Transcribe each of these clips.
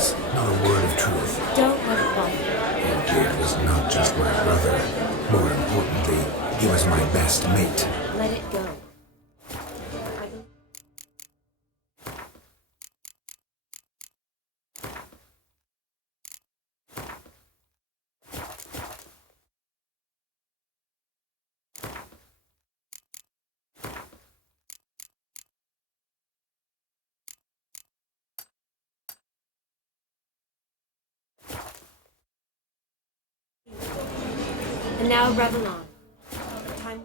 lies, not a word of truth. Don't let it bother you. India was not just my brother. More importantly, he was my best mate. Let it go. And now revel on. Time.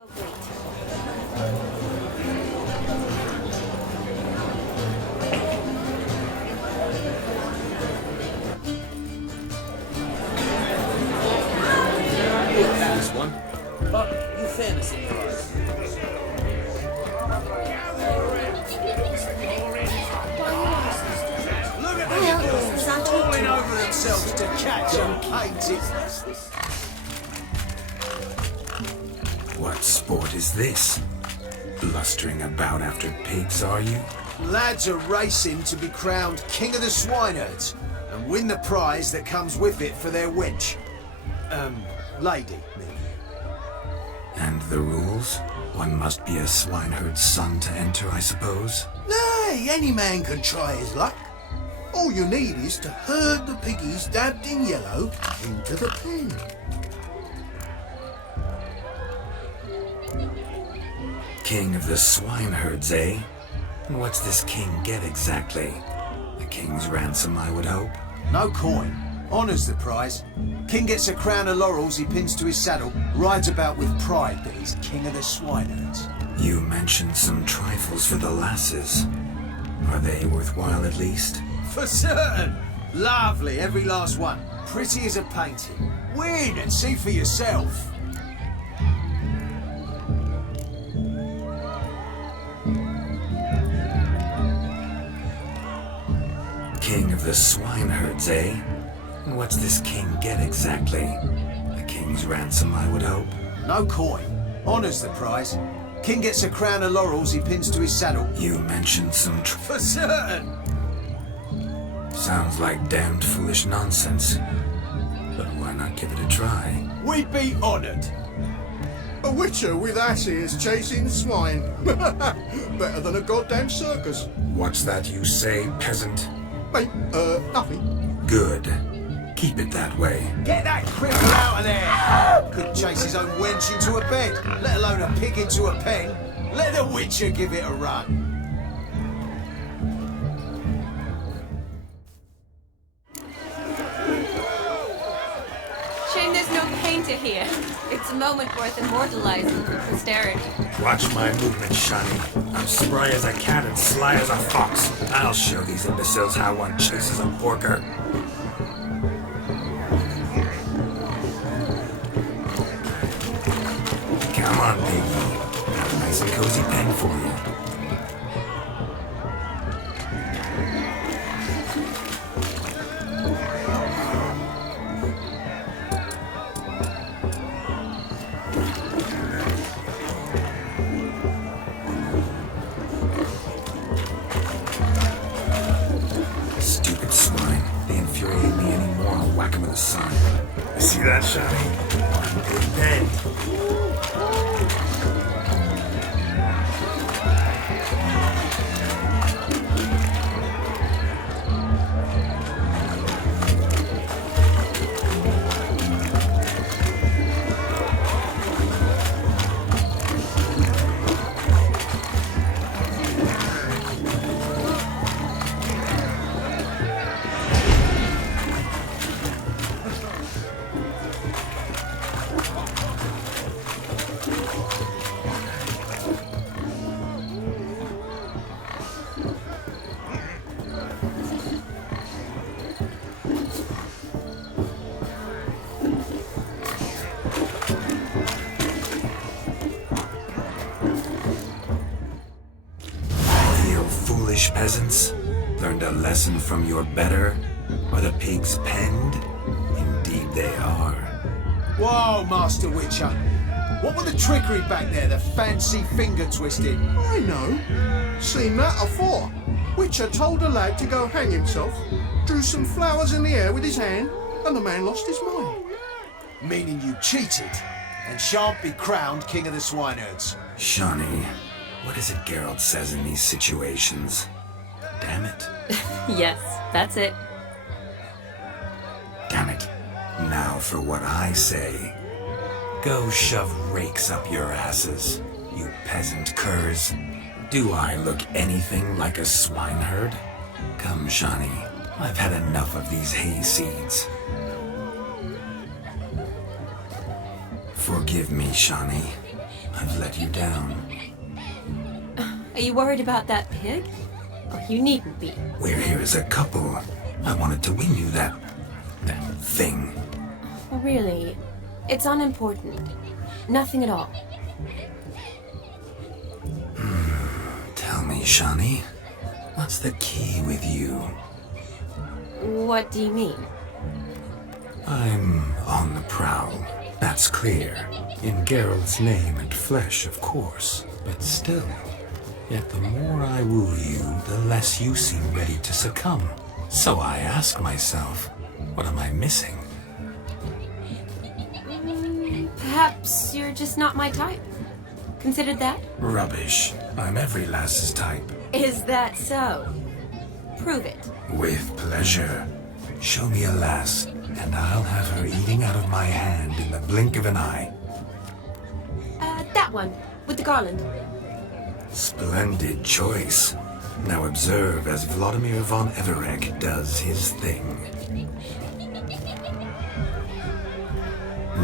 Oh, wait. This one. But you fairness in your eyes. Look at Well, them this is falling Untitled. over themselves to catch and paint it. What sport is this? Blustering about after pigs, are you? Lads are racing to be crowned King of the Swineherds and win the prize that comes with it for their wench. Lady, maybe. And the rules? One must be a swineherd's son to enter, I suppose? Nay, any man can try his luck. All you need is to herd the piggies dabbed in yellow into the pen. King of the swineherds, eh? And what's this king get exactly? The king's ransom, I would hope. No coin. Honours the prize. King gets a crown of laurels he pins to his saddle, rides about with pride that he's king of the swineherds. You mentioned some trifles for the lasses. Are they worthwhile at least? For certain! Lovely, every last one. Pretty as a painting. Win and see for yourself. King of the swineherds, eh? And what's this king get exactly? The king's ransom, I would hope. No coin. Honours the prize. King gets a crown of laurels he pins to his saddle. You mentioned some For certain! Sounds like damned foolish nonsense. But why not give it a try? We'd be honoured. A witcher with asses chasing swine. Better than a goddamn circus. What's that you say, peasant? Mate, nothing. Good. Keep it that way. Get that cripple out of there! Could chase his own wench into a bed, let alone a pig into a pen. Let the Witcher give it a run. Shame there's no painter here. It's a moment worth immortalizing for posterity. Watch my movement, Shani. I'm spry as a cat and sly as a fox. I'll show these imbeciles how one chases a porker. Come on, piggy. Got a nice and cozy pen for you. Stupid swine. They infuriate me anymore. I'll whack him with a sign. See that, Shani? One big pen. Peasants, learned a lesson from your better, Are the pigs penned? Indeed they are. Whoa, Master Witcher. What were the trickery back there, the fancy finger twisting? I know. Seen that afore. Witcher told a lad to go hang himself, drew some flowers in the air with his hand, and the man lost his mind. Meaning you cheated, and shan't be crowned King of the Swineherds. Shawnee, what is it Geralt says in these situations? Damn it. Yes, that's it. Damn it. Now for what I say. Go shove rakes up your asses, you peasant curs. Do I look anything like a swineherd? Come, Shawnee. I've had enough of these hay seeds. Forgive me, Shawnee. I've let you down. Are you worried about that pig? Oh, you needn't be. We're here as a couple. I wanted to win you that thing. Really, it's unimportant. Nothing at all. Tell me, Shawnee, what's the key with you? What do you mean? I'm on the prowl. That's clear. In Geralt's name and flesh, of course. But still. Yet the more I woo you, the less you seem ready to succumb. So I ask myself, what am I missing? Perhaps you're just not my type. Considered that? Rubbish. I'm every lass's type. Is that so? Prove it. With pleasure. Show me a lass, and I'll have her eating out of my hand in the blink of an eye. That one, with the garland. Splendid choice. Now observe as Vladimir von Everek does his thing.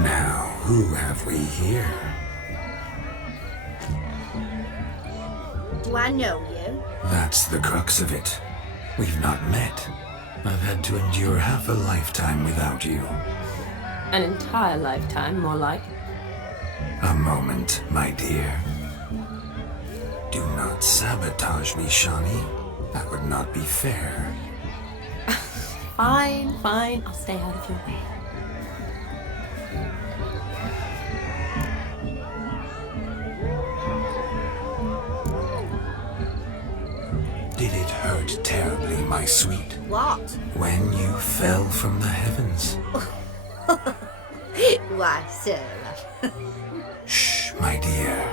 Now, who have we here? Do I know you? That's the crux of it. We've not met. I've had to endure half a lifetime without you. An entire lifetime, more like. A moment, my dear. Do not sabotage me, Shawnee. That would not be fair. Fine, fine. I'll stay out of your way. Did it hurt terribly, my sweet? What? When you fell from the heavens? Why, sir. Shh, my dear.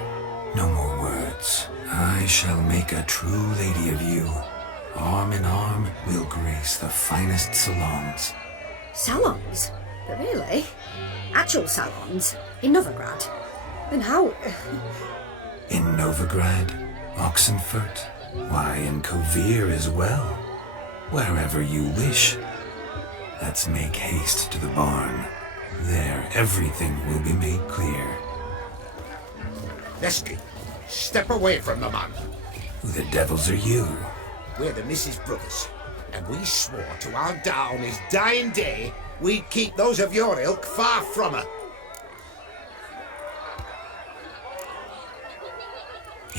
No more words. I shall make a true lady of you. Arm in arm, we'll grace the finest salons. Salons? But really? Actual salons? In Novigrad? Then how? In Novigrad, Oxenfurt, why, in Kovir as well. Wherever you wish. Let's make haste to the barn. There, everything will be made clear. Leslie, step away from the man. Who the devils are you? We're the Mrs. Brothers, and we swore to our da on his dying day we'd keep those of your ilk far from her.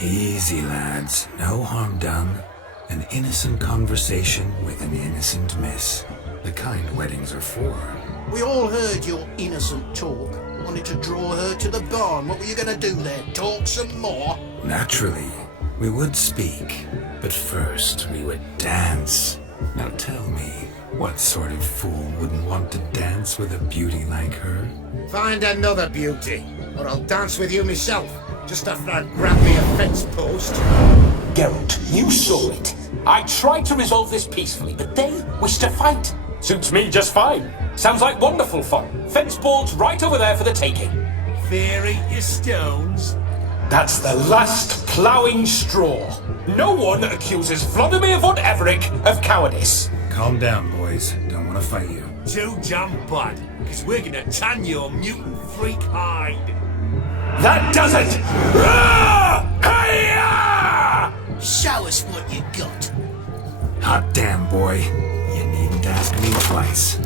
Easy, lads. No harm done. An innocent conversation with an innocent miss. The kind weddings are for. We all heard your innocent talk. Wanted to draw her to the barn. What were you going to do there? Talk some more? Naturally, we would speak. But first, we would dance. Now tell me, what sort of fool wouldn't want to dance with a beauty like her? Find another beauty, or I'll dance with you myself, just after I grab me a fence post. Geralt, you saw it. I tried to resolve this peacefully, but they wish to fight. Suits me just fine. Sounds like wonderful fun. Fence boards right over there for the taking. Fear eat your stones. That's the last ploughing straw. No one accuses Vladimir von Everek of cowardice. Calm down, boys. Don't want to fight you. Too damn bad, because we're gonna tan your mutant freak hide. That does it! Ah! Hi-ya! Show us what you got. Hot damn, boy. You needn't ask me twice.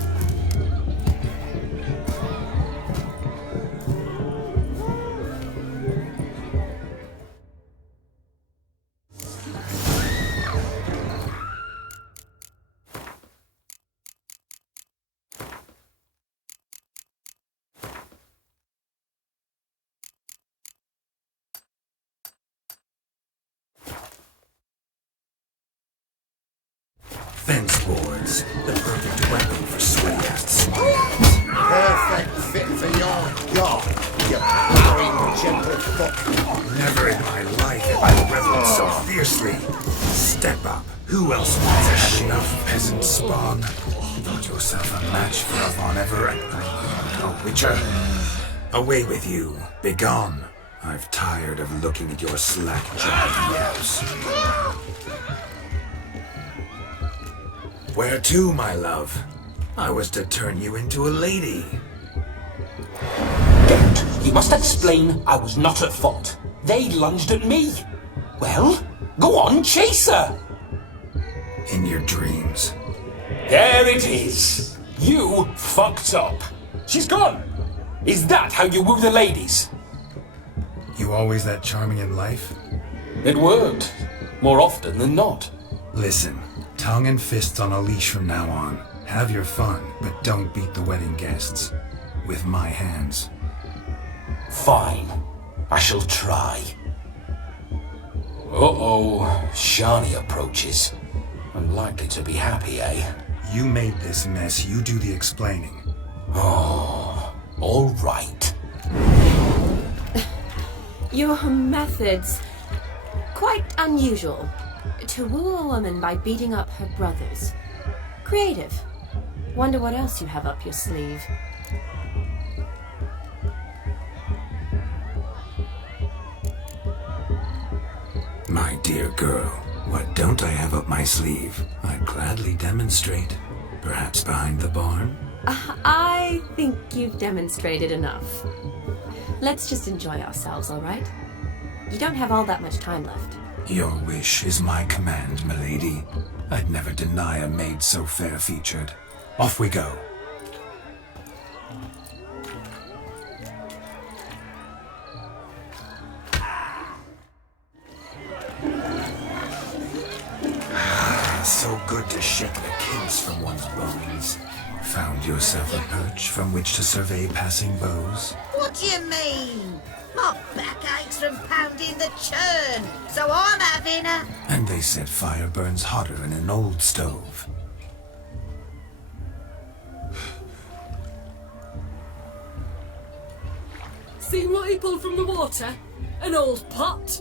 boards. The perfect weapon for sweaty-assed swine. Perfect fit for your yaw, you bowing gentle foot. Never in my life have I reveled so fiercely. Step up. Who else wants to have enough peasant spawn? Thought yourself a match for a Von Everett. A witcher. Away with you. Begone. I've tired of looking at your slack-jawed yaps. Where to, my love? I was to turn you into a lady. Geralt, you must explain I was not at fault. They lunged at me. Well, go on, chase her. In your dreams. There it is. You fucked up. She's gone. Is that how you woo the ladies? You always that charming in life? It worked. More often than not. Listen, tongue and fists on a leash from now on. Have your fun, but don't beat the wedding guests. With my hands. Fine. I shall try. Uh-oh. Shani approaches. Unlikely to be happy, eh? You made this mess, you do the explaining. Oh, all right. Your methods... quite unusual. To woo a woman by beating up her brothers. Creative. Wonder what else you have up your sleeve. My dear girl, what don't I have up my sleeve? I'd gladly demonstrate. Perhaps behind the barn? I think you've demonstrated enough. Let's just enjoy ourselves, all right? You don't have all that much time left. Your wish is my command, milady. I'd never deny a maid so fair-featured. Off we go. So good to shake the kinks from one's bones. Found yourself a perch from which to survey passing beaux? What do you mean? My back aches from pounding the churn, so I'm having a... And they said fire burns hotter in an old stove. Seen what he pulled from the water? An old pot?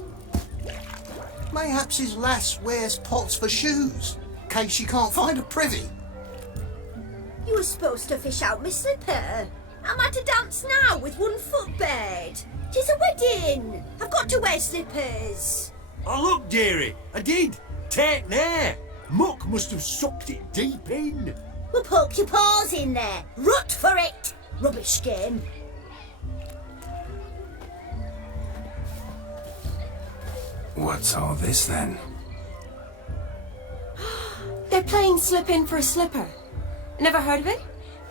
Mayhaps his lass wears pots for shoes, in case she can't find a privy. You were supposed to fish out my slipper. Am I to dance now with one foot bared? 'Tis a wedding. I've got to wear slippers. Oh, look, dearie, I did. Take there. Muck must have sucked it deep in. Well, poke your paws in there. Rut for it. Rubbish game. What's all this then? They're playing slip in for a slipper. Never heard of it?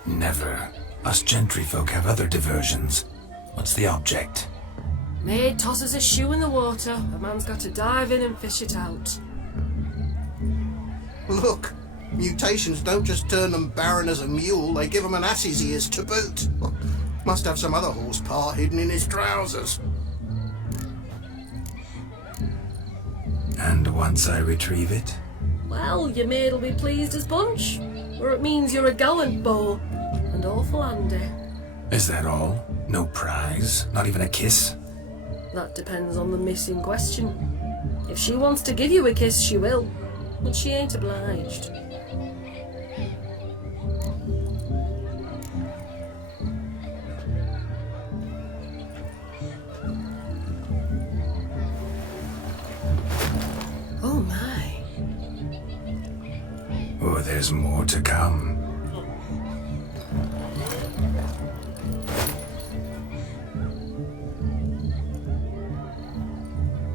Never. Us gentry folk have other diversions. What's the object? Maid tosses a shoe in the water. A man's got to dive in and fish it out. Look, mutations don't just turn them barren as a mule, they give them an ass's ears to boot. Must have some other horse part hidden in his trousers. And once I retrieve it? Well, your maid'll be pleased as punch. Or it means you're a gallant beau. And awful handy. Is that all? No prize? Not even a kiss? That depends on the miss in question. If she wants to give you a kiss, she will. But she ain't obliged. Oh my. Oh, there's more to come.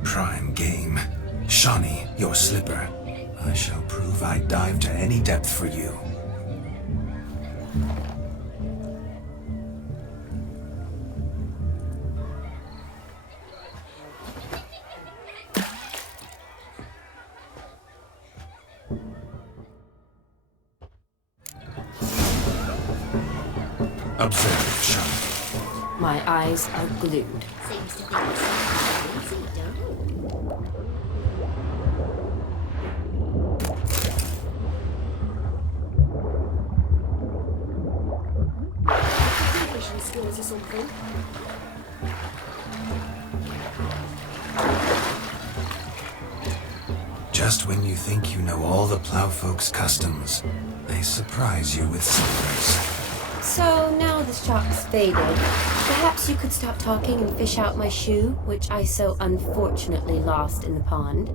Prime game. Shawnee, your slipper. I shall prove I dive to any depth for you. Observe, Shawnee. My eyes are glued. Seems to think it's easy, don't it? skills or something. Just when you think you know all the plowfolk's customs, they surprise you with secrets. So now the shock's faded. Perhaps you could stop talking and fish out my shoe, which I so unfortunately lost in the pond.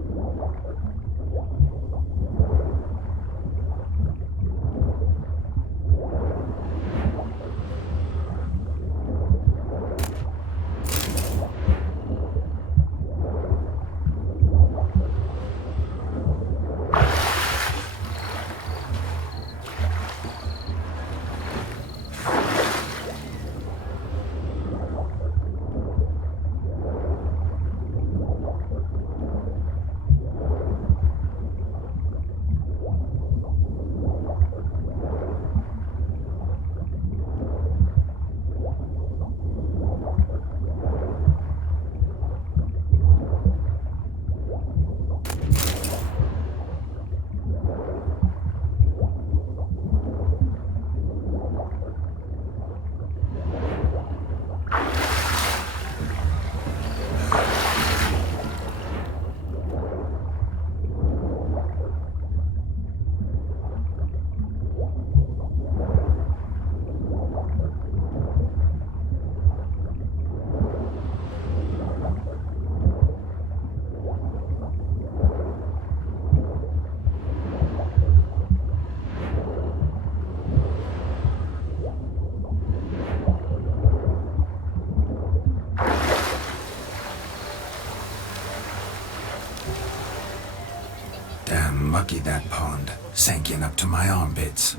Mucky, that pond. Sank in up to my armpits.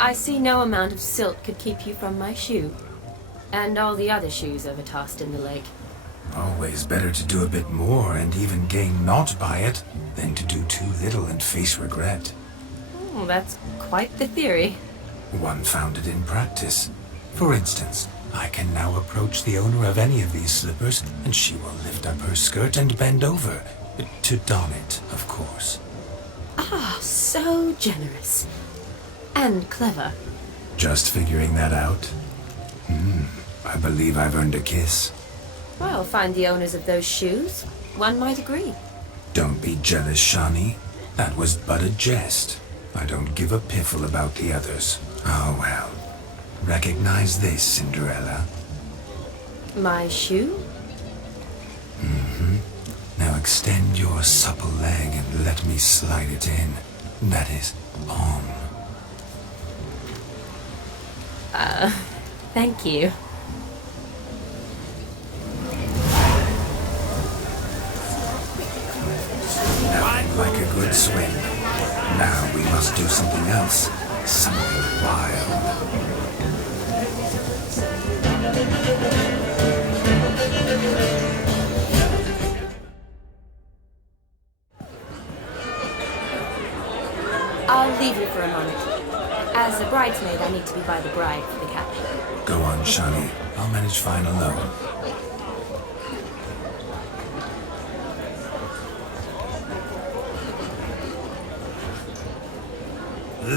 I see no amount of silt could keep you from my shoe. And all the other shoes ever tossed in the lake. Always better to do a bit more and even gain naught by it than to do too little and face regret. Oh, that's quite the theory. One founded in practice. For instance, I can now approach the owner of any of these slippers, and she will lift up her skirt and bend over. To don it, of course. Ah, so generous. And clever. Just figuring that out? I believe I've earned a kiss. Well, find the owners of those shoes. One might agree. Don't be jealous, Shani. That was but a jest. I don't give a piffle about the others. Oh well. Recognize this, Cinderella. My shoe? Now extend your supple leg and let me slide it in. That is, on. Thank you. Nothing like a good swim. Now we must do something else. Something wild. I'll leave you for a moment. As a bridesmaid, I need to be by the bride for the captain. Go on, Shani. I'll manage fine alone.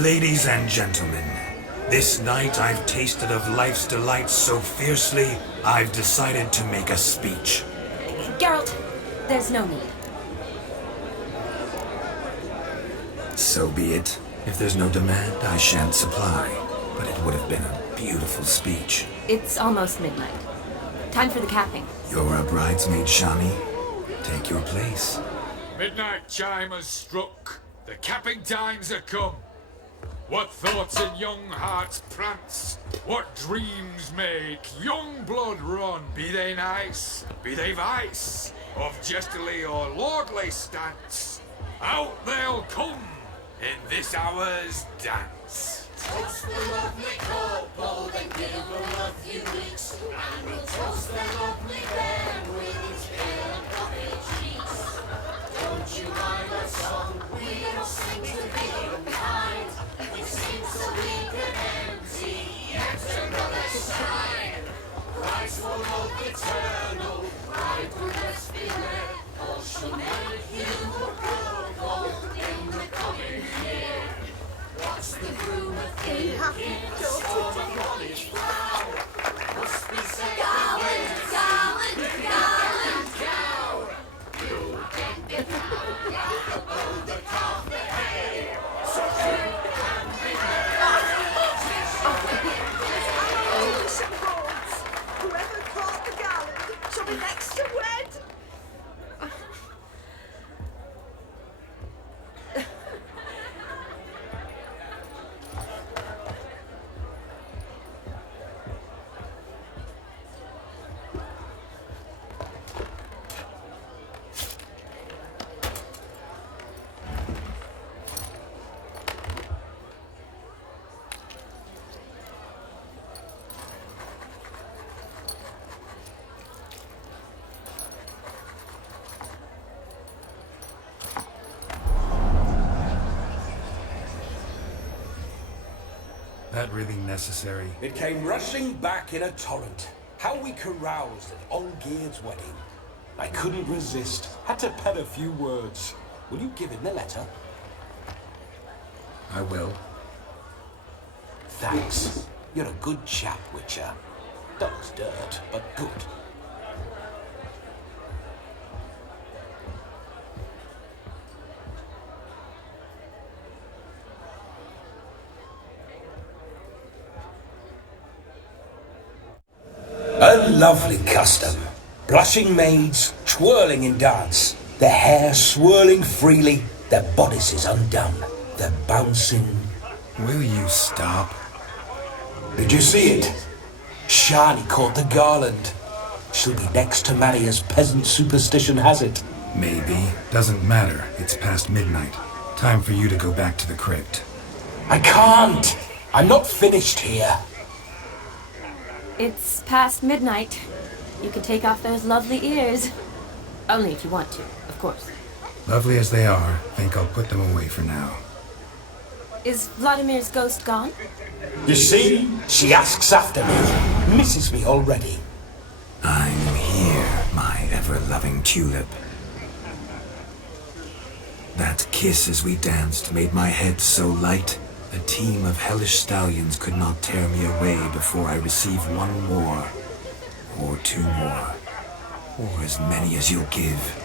Ladies and gentlemen, this night I've tasted of life's delights so fiercely, I've decided to make a speech. Geralt, there's no need. So be it. If there's no demand, I shan't supply. But it would have been a beautiful speech. It's almost midnight. Time for the capping. You're a bridesmaid, Shani. Take your place. Midnight chime has struck. The capping times are come. What thoughts in young hearts prance? What dreams make young blood run? Be they nice, be they vice, of jestily or lordly stance, out they'll come in this hour's dance. Toast the lovely couple, then give them a few weeks, and we'll toast their lovely pair with its ale and coffee treats. Don't you mind a song? We don't sing to be unkind. We sing so we can empty yet another shrine. Christ will love eternal, bride will rest be there. All shall make you a good in the coming year. What's the Whoever caught the garland shall be next to wed. That really necessary? It came rushing back in a torrent. How we caroused at Olgierd's wedding. I couldn't resist. Had to pen a few words. Will you give him the letter? I will. Thanks. You're a good chap, Witcher. Dog's dirt, but good. A lovely custom. Blushing maids twirling in dance, their hair swirling freely, their bodices undone, their bouncing. Will you stop? Did you see it? Shani caught the garland. She'll be next to marry as peasant superstition has it. Maybe. Doesn't matter. It's past midnight. Time for you to go back to the crypt. I can't. I'm not finished here. It's past midnight. You can take off those lovely ears. Only if you want to, of course. Lovely as they are, think I'll put them away for now. Is Vladimir's ghost gone? You see? She asks after me. Misses me already. I'm here, my ever-loving tulip. That kiss as we danced made my head so light. A team of hellish stallions could not tear me away before I receive one more. Or two more. Or as many as you'll give.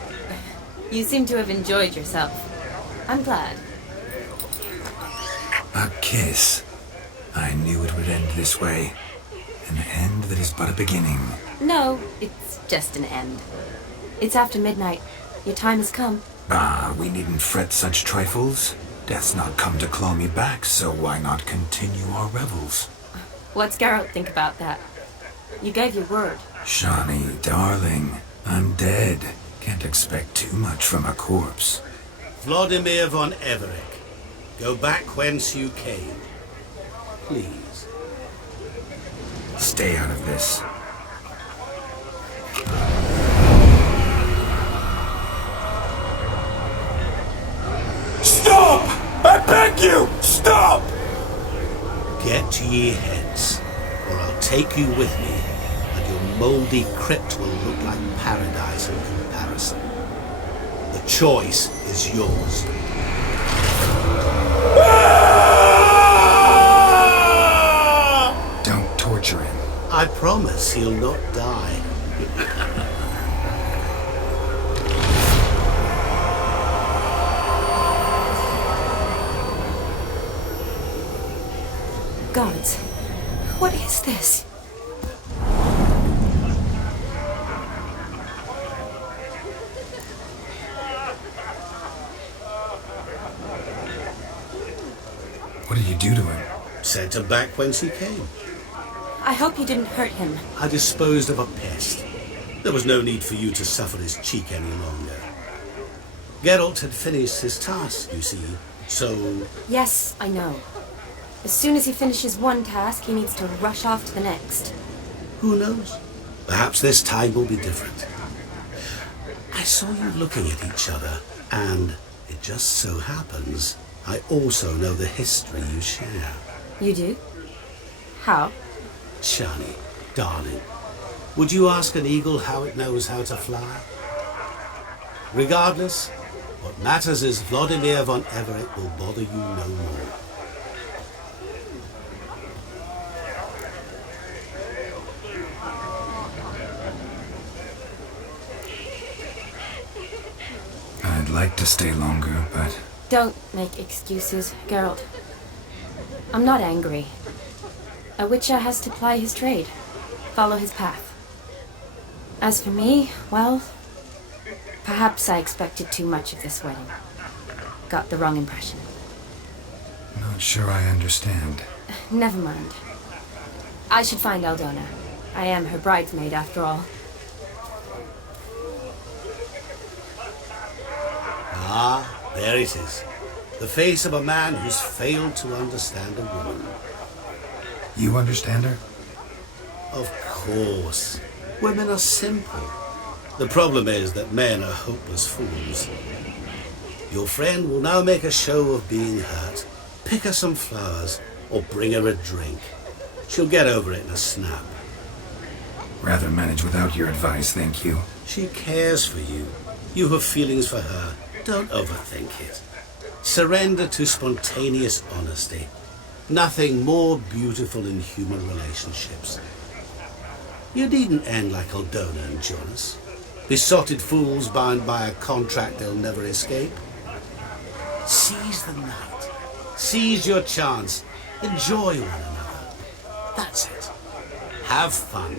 You seem to have enjoyed yourself. I'm glad. A kiss. I knew it would end this way. An end that is but a beginning. No, it's just an end. It's after midnight. Your time has come. Ah, we needn't fret such trifles. Death's not come to claw me back, so why not continue our revels? What's Geralt think about that? You gave your word. Shani, darling, I'm dead. Can't expect too much from a corpse. Vladimir von Everett, go back whence you came. Please. Stay out of this. Stop! I beg you! Stop! Get ye hence, or I'll take you with me, and your mouldy crypt will look like paradise in comparison. The choice is yours. Don't torture him. I promise he'll not die. Gods, what is this? What did you do to him? Sent him back whence he came. I hope you didn't hurt him. I disposed of a pest. There was no need for you to suffer his cheek any longer. Geralt had finished his task, you see, so... Yes, I know. As soon as he finishes one task, he needs to rush off to the next. Who knows? Perhaps this time will be different. I saw you looking at each other, and it just so happens I also know the history you share. You do? How? Shani, darling, would you ask an eagle how it knows how to fly? Regardless, what matters is Vladimir von Everett will bother you no more. I'd like to stay longer, but... Don't make excuses, Geralt. I'm not angry. A witcher has to ply his trade, follow his path. As for me, well, perhaps I expected too much of this wedding. Got the wrong impression. Not sure I understand. Never mind. I should find Aldona. I am her bridesmaid, after all. Ah, there it is. The face of a man who's failed to understand a woman. You understand her? Of course. Women are simple. The problem is that men are hopeless fools. Your friend will now make a show of being hurt, pick her some flowers, or bring her a drink. She'll get over it in a snap. Rather manage without your advice, thank you. She cares for you. You have feelings for her. Don't overthink it. Surrender to spontaneous honesty. Nothing more beautiful in human relationships. You needn't end like Aldona and Jonas. Besotted fools bound by a contract they'll never escape. Seize the night. Seize your chance. Enjoy one another. That's it. Have fun.